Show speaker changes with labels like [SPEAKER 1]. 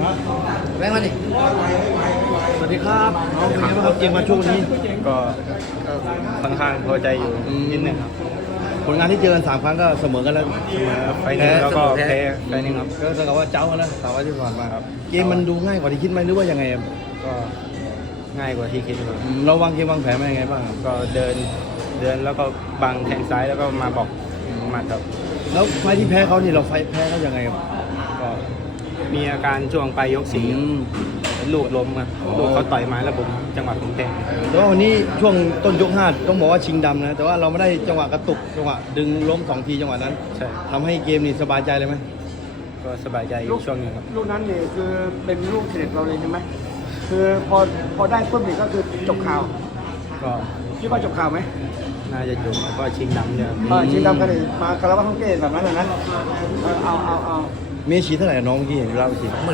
[SPEAKER 1] แบงค์มาดิสวัสดีครับน้องเป็นไงบ้างครับเกมมาช่วงนี้
[SPEAKER 2] ก็ค่อนข้างพอใจอยู่นิดนึงครับ
[SPEAKER 1] ผลงานที่เจอกัน3 ครั้งก็เสมอกันแล้ว
[SPEAKER 2] เสมอไฟล์หนึงแล้วก็แพ้ไฟล์หนึงครับ
[SPEAKER 1] ก็เท่ากับว่าเจ้ากันแล้ว3 วันที่ผ่านมา
[SPEAKER 2] ครับ
[SPEAKER 1] เกมมันดูง่ายกว่าที่คิดไหมหรือว่ายังไงครับ
[SPEAKER 2] ก็ง่ายกว่าที่คิดครับ
[SPEAKER 1] เราวางเกมวางแผนมายังไงบ้างครับ
[SPEAKER 2] ก็เดินแล้วก็บังแทงซ้ายแล้วก็มาบอกมาครับ
[SPEAKER 1] แล้วไฟล์ที่แพ้เขานี่เราไฟล์แพ้เขายังไงครับ
[SPEAKER 2] ก็มีอาการช่วงปลายยกสี่ลูกล้มครับลูกเขาต่อยมาแล้วผมจังหวะผมแทง
[SPEAKER 1] แต่ว่าวันนี้ช่วงต้นยก5ต้องบอกว่าชิงดำนะแต่ว่าเราไม่ได้จังหวะกระตุกจังหวะดึงล้ม2 ทีจังหวะนั้น
[SPEAKER 2] ใช่
[SPEAKER 1] ทำให้เกมนี่สบายใจเลยไหม
[SPEAKER 2] ก็สบายใจอยู่ช่วงหนึงครับ
[SPEAKER 3] ลูกนั้นเนี่ยคือเป็นลูกเสด็จเราเลยใช่ไหมคือพอได้ปุ๊บเนี่ยก็คือจบข่าว
[SPEAKER 2] ก็
[SPEAKER 3] คิดว่าจบข่าวไหม
[SPEAKER 2] น่าจะจบแล้วก็ชิงดำเนี่ย
[SPEAKER 3] ชิงดำกันเลยมาคาราบาลท่องเกตแบบนั้นนะเอา
[SPEAKER 1] เมชีเท่าไหร่น้องเมื่อกี้เห็นเล่าไปที